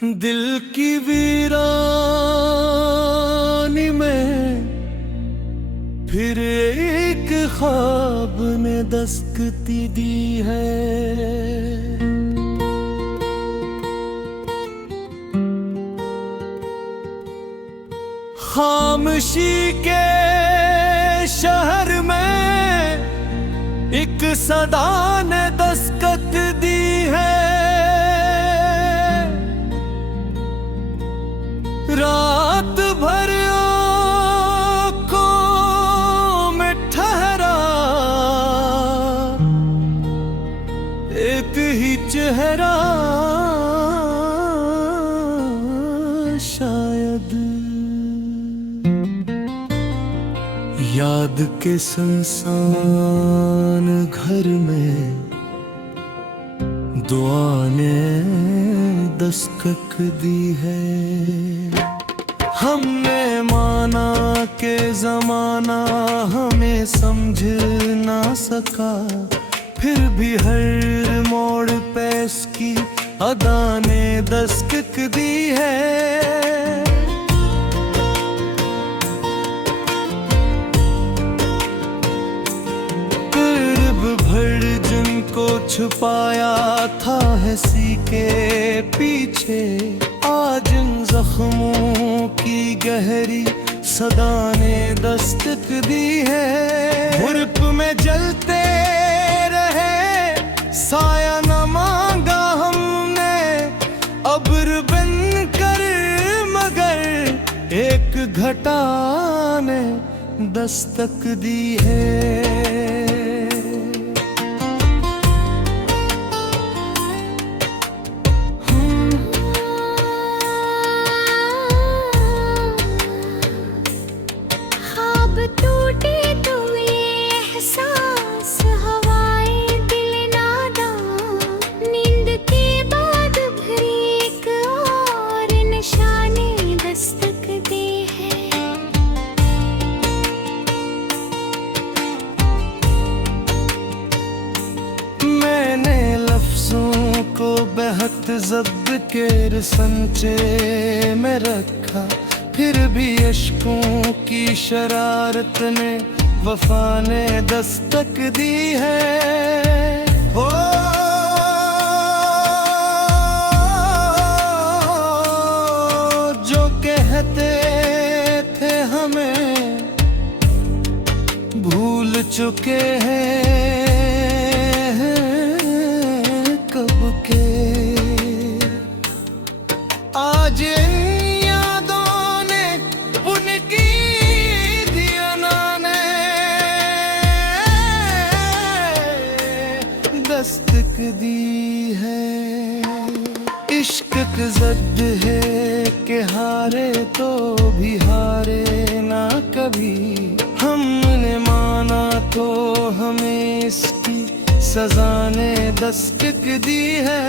दिल की वीरानी में फिर एक ख्वाब ने दस्तक दी है। खामोशी के शहर में एक सदा ने दस्तक दी है। रात भर आँखों में ठहरा एक ही चेहरा, शायद याद के सुनसान घर में दुआ ने दस्तक दी है। हमने माना के जमाना हमें समझ ना सका, फिर भी हर मोड़ पे इसकी अदा ने दस्तक दी है। कर्ब भर जिनको छुपाया था हंसी के पीछे, आज इन जख्मों की गहरी सदा ने दस्तक दी है। मुर्क में जलते रहे साया न मांगा हमने अब्र बन कर, मगर एक घटा ने दस्तक दी है। टूटे तो ये एहसास हवाएं दिल नादा, नींद के बाद भरी एक और निशाने दस्तक दे है। मैंने लफ्जों को बेहद ज़ब्त के संचे में रखा, फिर भी अश्कों की शरारत ने वफा ने दस्तक दी है। ओ जो कहते थे हमें भूल चुके हैं कब के, आज दस्तक दी है। इश्क की ज़द है कि हारे तो भी हारे ना कभी, हमने माना तो हमें इसकी सजा ने दस्तक दी है।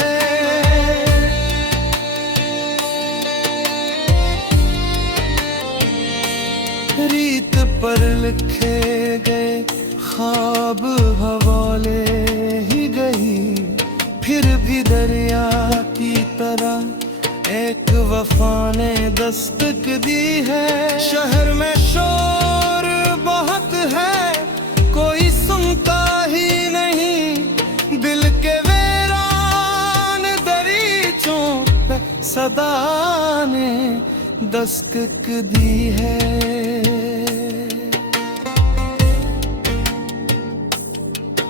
रीत पर लिखे गए ख्वाब हवाले ही गई, फिर भी दरिया की तरह एक वफा ने दस्तक दी है। शहर में शोर बहुत है कोई सुनता ही नहीं, दिल के वीरान दरीचों पे सदा ने दस्तक दी है।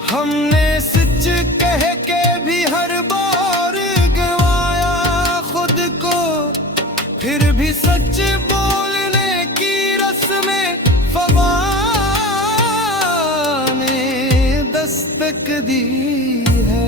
हमने सच कह के भी हर बार गवाया खुद को, फिर भी सच बोलने की रस्में फवा ने दस्तक दी है।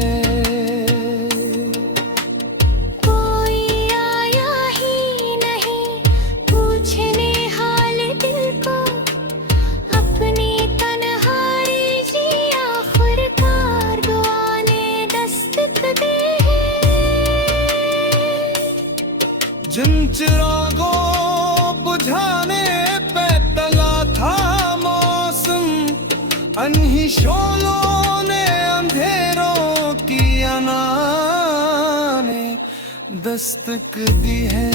जिन चिरागों बुझाने पे तला था मौसम, अनही शोलों ने अंधेरों की अना ने दस्तक दी है।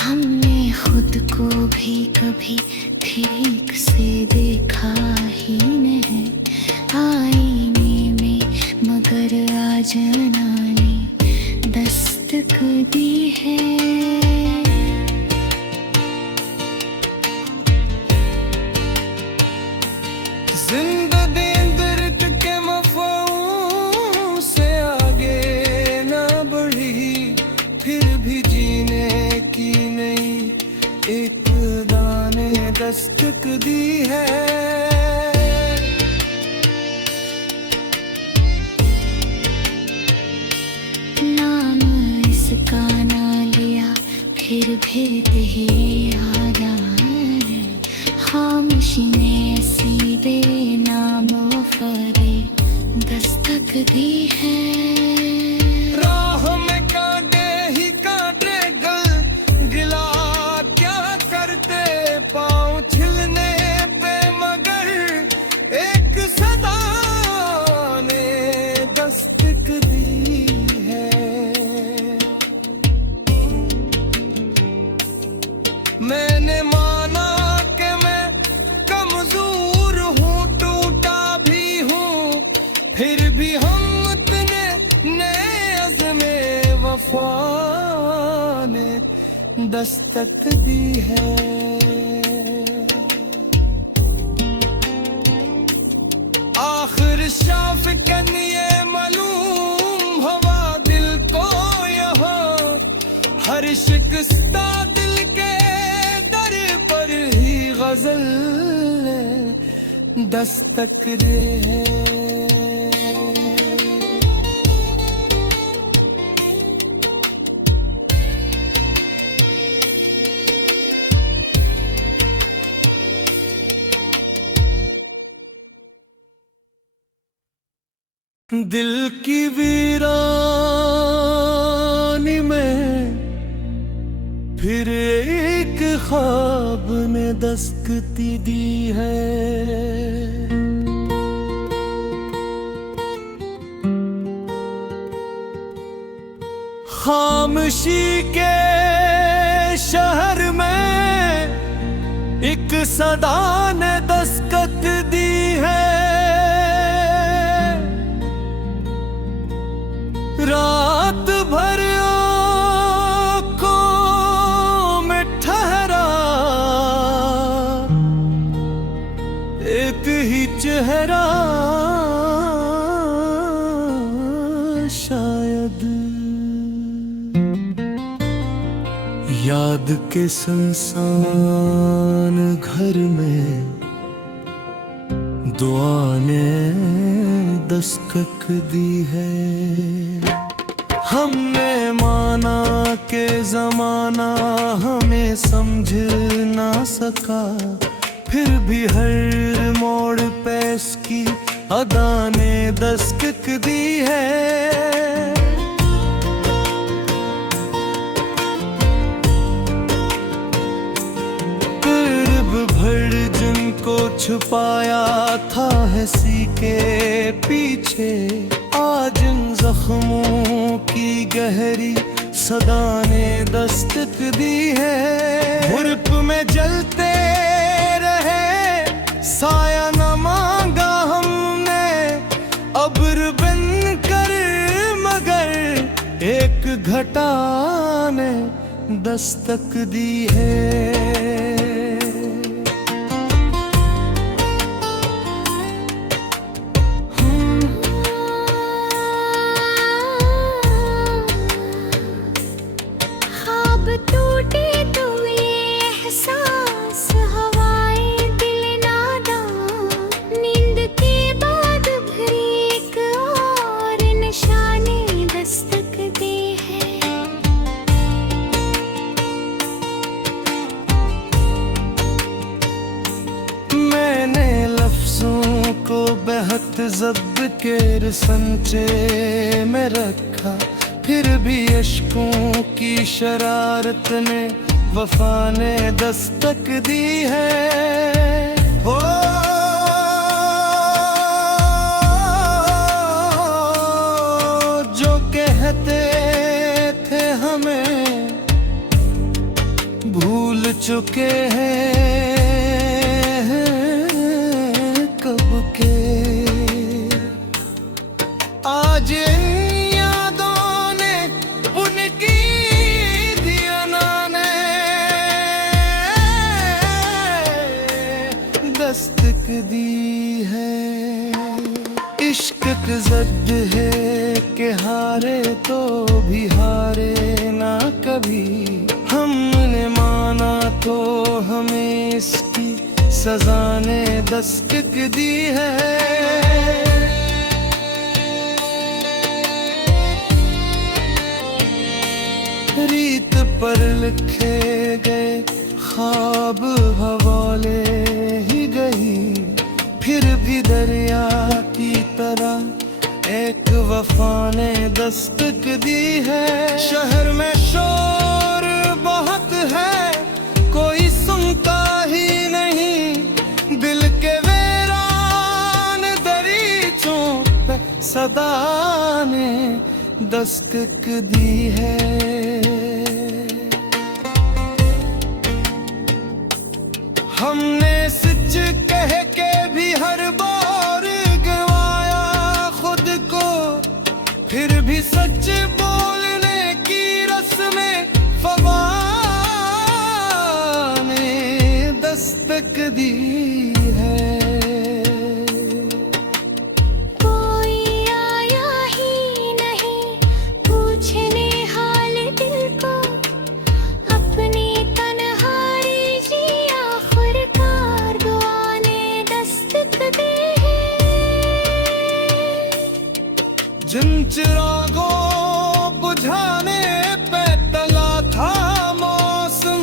हमने खुद को भी कभी ठीक से देखा ही नहीं आईने में, मगर आज ने दस्तक दी है। जिंदगी दर्द के मफ़हूम से आगे न बढ़ी, फिर भी जीने की नई एक दाने दस्तक दी है। नाम इसका ना लिया फिर भी ही आया, खामोशी ने सीधे नाम वफारे दस्तक दी है। राह में कांटे ही कांटे गिला क्या करते पाँव छिलने पे, मगर एक सदा ने दस्तक दी है। मैंने माना कि मैं कमजोर हूँ, टूटा भी हूँ, फिर भी हम इतने नए अज़्मे वफा ने दस्तक दी है। आखिर शाफ़िकन ये मालूम हवा दिल को यहाँ, हर शिकस्ता दिल के दर पर ही गजल ने दस्तक दे है। दिल की वीरानी में फिर एक ख्वाब ने दस्तक दी है। खामोशी के शहर में एक सदा ने दस्तक दी है। रात भर आँखों में ठहरा एक ही चेहरा, शायद याद के सुनसान घर में दुआ ने दस्तक दी है। हमने माना कि जमाना हमें समझ ना सका, फिर भी हर मोड़ पे इसकी अदा ने दस्तक दी है। कर्ब भर जिनको छुपाया था हंसी के पीछे, आज इन जख्मों की गहरी सदा ने दस्तक दी है। हुर्क में जलते रहे साया न मांगा हमने अब्र बन कर, मगर एक घटा ने दस्तक दी है। टूटे तो ये एहसास हवाएं दिल नादा, नींद के बाद भरी एक और निशाने दस्तक दे है। मैंने लफ्जों को बेहद ज़ब्त के संचे में रखा, फिर भी अश्कों की शरारत ने वफा ने दस्तक दी है। ओ कहते थे हमें भूल चुके हैं कब के। आज इन यादों ने उनकी दियाने दस्तक दी है। इश्क की ज़द है कि हारे तो भी हारे ना कभी। हमने माना तो हमें इसकी सजा ने दस्तक दी है। रीत पर लिखे गए ख्वाब हवाले ही गई, फिर भी दरिया की तरह एक वफा ने दस्तक दी है। शहर में शोर बहुत है, कोई सुनता ही नहीं। दिल के वीरान दरीचों पे सदा ने दस्तक दी है। हमने सच कह के भी हर बार गवाया खुद को, फिर भी सच बोलने की रस्में फवा ने दस्तक दी है। कोई आया ही नहीं पूछने हाल दिल को, अपनी तन्हाई जी आखिरकार दुआ ने दस्तक दी है। जिन चिरागों बुझाने पे तला था मौसम,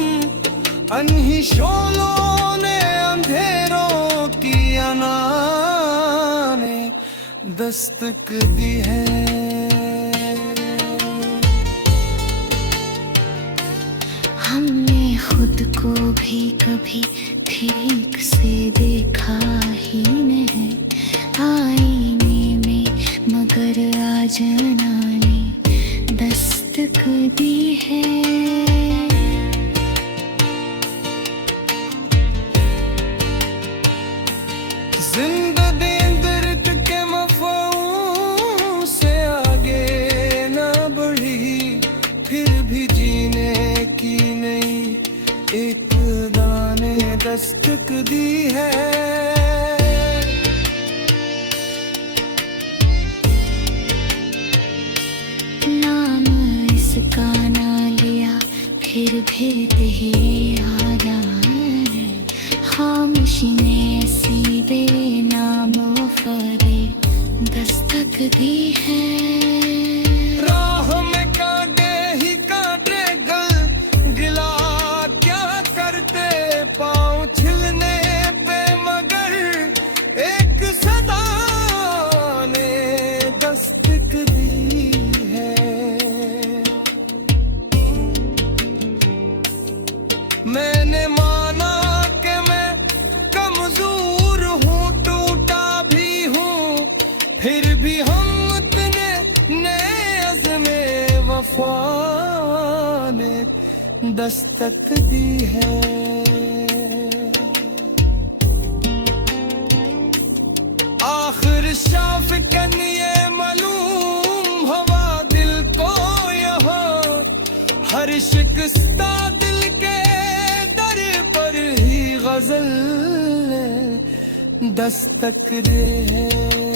अनही शोलों ने अंधेरों की अना ने दस्तक दी है। हमने खुद को भी कभी ठीक से देखा ही नहीं आईने में, मगर आज ना ने दस्तक दी है। जिंदगी दर्द के मफ़हूम से आगे न बढ़ी, फिर भी जीने की नई एक दाने दस्तक दी है। नाम इसका ना लिया फिर भी ही आया, खामोशी ने सीधे नाम वफादे दस्तक दी है। राह में कांटे ही कांटे गल गिला क्या करते, पाँव छिलने पे मगर एक सदा ने दस्तक दी है। मैंने माना कि मैं कमजोर हूँ, टूटा भी हूँ, फिर भी हम इतने नए अज़्मे वफा ने दस्तक दी है। आखिर शाफ़िकन ये मालूम हवा दिल को यहाँ, हर शिकस्ता दिल के दर पर ही गज़ल ने दस्तक दे है।